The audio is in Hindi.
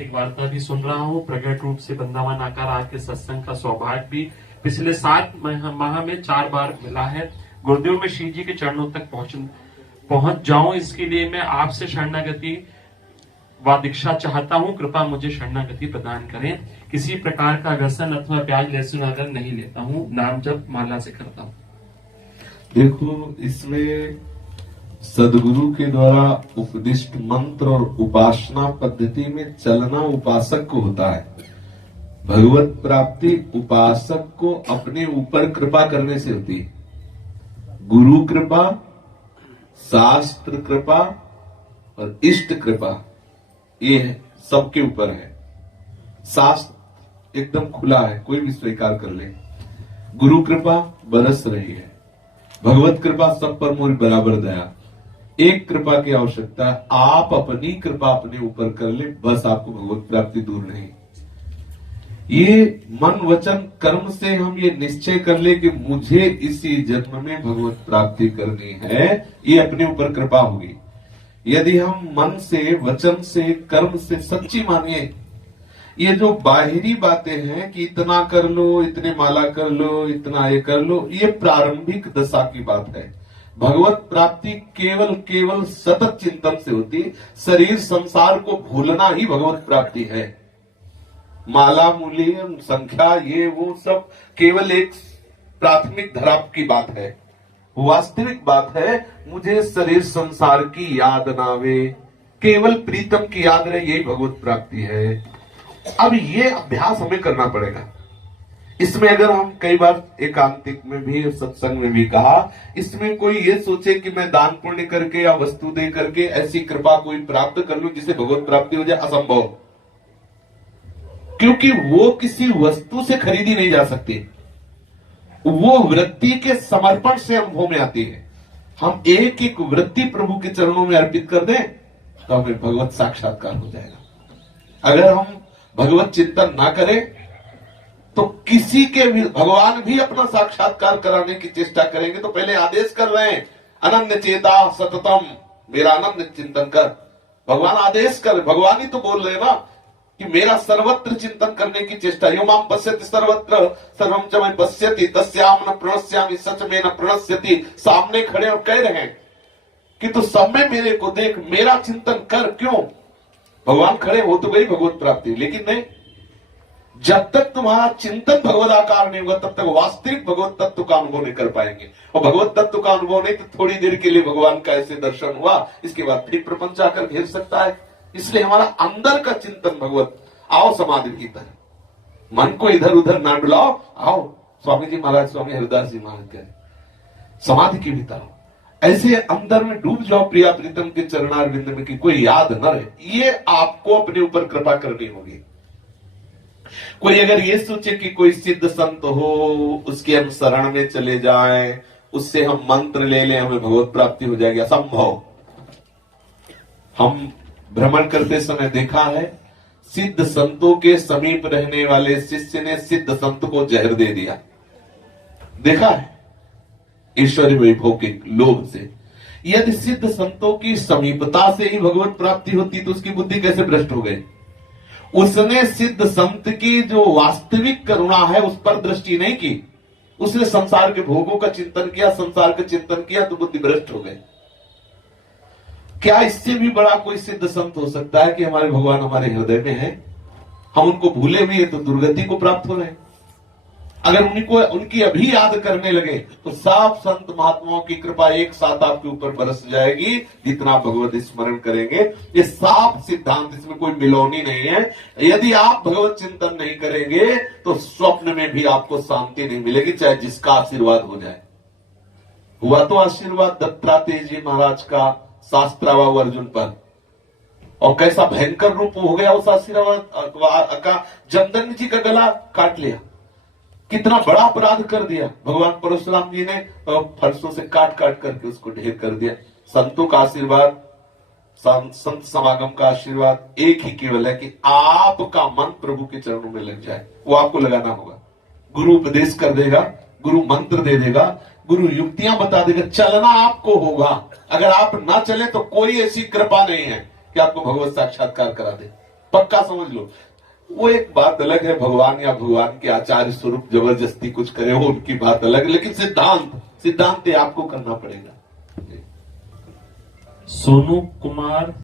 सांकेतिक वार्ता भी सुन रहा हूँ। प्रकट रूप से वृंदावन आकर आपके सत्संग का सौभाग्य भी पिछले 7 माह में 4 बार मिला है। गुरुदेव में श्री जी के चरणों तक पहुंच जाऊं, इसके लिए मैं आपसे शरणागति व दीक्षा चाहता हूं। कृपा मुझे शरणागति प्रदान करें। किसी प्रकार का व्यसन अथवा प्याज लहसुन आदर नहीं लेता हूं। नाम जप माला से करता हूं। देखो, इसमें सदगुरु के द्वारा उपदिष्ट मंत्र और उपासना पद्धति में चलना उपासक को होता है। भगवत प्राप्ति उपासक को अपने ऊपर कृपा करने से होती है। गुरु कृपा, शास्त्र कृपा और इष्ट कृपा, ये सबके ऊपर है। शास्त्र एकदम खुला है, कोई भी स्वीकार कर ले। गुरु कृपा बरस रही है। भगवत कृपा सब पर मोर बराबर दया। एक कृपा की आवश्यकता है, आप अपनी कृपा अपने ऊपर कर ले, बस आपको भगवत प्राप्ति दूर नहीं। ये मन वचन कर्म से हम ये निश्चय कर ले कि मुझे इसी जन्म में भगवत प्राप्ति करनी है, ये अपने ऊपर कृपा होगी। यदि हम मन से, वचन से, कर्म से सच्ची मानिए, ये जो बाहरी बातें हैं कि इतना कर लो, इतने माला कर लो, इतना ये कर लो, ये प्रारंभिक दशा की बात है। भगवत प्राप्ति केवल सतत चिंतन से होती। शरीर संसार को भूलना ही भगवत प्राप्ति है। माला मूल्य संख्या ये वो सब केवल एक प्राथमिक धराप की बात है। वास्तविक बात है, मुझे शरीर संसार की याद ना आवे, केवल प्रीतम की याद रहे, यही भगवत प्राप्ति है। अब ये अभ्यास हमें करना पड़ेगा। इसमें अगर हम कई बार एकांतिक में भी, सत्संग में भी कहा, इसमें कोई ये सोचे कि मैं दान पुण्य करके या वस्तु दे करके ऐसी कृपा कोई प्राप्त कर लूं जिसे भगवत प्राप्ति हो जाए, असंभव। क्योंकि वो किसी वस्तु से खरीदी नहीं जा सकती। वो वृत्ति के समर्पण से अनुभव में आती है। हम एक एक वृत्ति प्रभु के चरणों में अर्पित कर दें तो हमें भगवत साक्षात्कार हो जाएगा। अगर हम भगवत चिंतन ना करें तो किसी के भी, भगवान भी अपना साक्षात्कार कराने की चेष्टा करेंगे तो पहले आदेश कर रहे हैं, अनन्य चेता सततम, मेरा अनन्य चिंतन कर। भगवान आदेश कर, भगवान ही तो बोल रहे ना कि मेरा सर्वत्र चिंतन करने की चेष्टा। यो माम पश्यति सर्वत्र सर्वम च मैं पश्यति तस्याम न प्रणश्यामि सच में न प्रणश्यति। सामने खड़े और कह रहे हैं कि तू सब में मेरे को देख, मेरा चिंतन कर। क्यों? भगवान खड़े हो तो गई भगवत प्राप्ति। लेकिन नहीं, जब तक तुम्हारा चिंतन भगवदाकार नहीं होगा तब तक वास्तविक भगवत तत्व का अनुभव नहीं कर पाएंगे। और भगवत तत्व का अनुभव नहीं तो थोड़ी देर के लिए भगवान का ऐसे दर्शन हुआ, इसके बाद फिर प्रपंच आकर घेर सकता है। इसलिए हमारा अंदर का चिंतन भगवत, आओ समाधि भीतर, मन को इधर उधर ना डुलाओ, आओ। स्वामी जी महाराज, स्वामी हरिदास जी महाराज कह रहे, समाधि के भीतर आओ, ऐसे अंदर में डूब जाओ प्रिया प्रीतम के चरणारविंद में कि कोई याद न रहे। ये आपको अपने ऊपर कृपा करनी होगी। कोई अगर ये सोचे कि कोई सिद्ध संत हो, उसके हम शरण में चले जाएं, उससे हम मंत्र ले लें, हमें भगवत प्राप्ति हो जाएगी, असंभव। हम भ्रमण करते समय देखा है, सिद्ध संतों के समीप रहने वाले शिष्य ने सिद्ध संत को जहर दे दिया। देखा है, ईश्वरीय वैभव के लोभ से। यदि सिद्ध संतों की समीपता से ही भगवत प्राप्ति होती तो उसकी बुद्धि कैसे भ्रष्ट हो गई? उसने सिद्ध संत की जो वास्तविक करुणा है उस पर दृष्टि नहीं की, उसने संसार के भोगों का चिंतन किया, संसार का चिंतन किया तो बुद्धि भ्रष्ट हो गई। क्या इससे भी बड़ा कोई सिद्ध संत हो सकता है कि हमारे भगवान हमारे हृदय में है, हम उनको भूले हुए तो दुर्गति को प्राप्त हो रहे हैं। अगर उनकी अभी याद करने लगे तो सब संत महात्माओं की कृपा एक साथ आपके ऊपर बरस जाएगी, जितना आप भगवत स्मरण करेंगे। ये साफ सिद्धांत, इसमें कोई मिलौनी नहीं है। यदि आप भगवत चिंतन नहीं करेंगे तो स्वप्न में भी आपको शांति नहीं मिलेगी, चाहे जिसका आशीर्वाद हो जाए। हुआ तो आशीर्वाद दत्तात्रेय जी महाराज का शास्त्रावा अर्जुन पर, और कैसा भयंकर रूप हो गया उस आशीर्वाद का। जमदग्नि जी का गला काट लिया, कितना बड़ा अपराध कर दिया। भगवान परशुराम जी ने फरसों से काट काट करके उसको ढेर कर दिया। संतों का आशीर्वाद, संत समागम का आशीर्वाद एक ही केवल है कि आपका मन प्रभु के चरणों में लग जाए। वो आपको लगाना होगा। गुरु उपदेश कर देगा, गुरु मंत्र दे देगा, गुरु युक्तियां बता देगा, चलना आपको होगा। अगर आप ना चले तो कोई ऐसी कृपा नहीं है कि आपको भगवत साक्षात्कार करा दे। पक्का समझ लो। वो एक बात अलग है, भगवान या भगवान के आचार्य स्वरूप जबरदस्ती कुछ करे, वो उनकी बात अलग है, लेकिन सिद्धांत ये आपको करना पड़ेगा। सोनू कुमार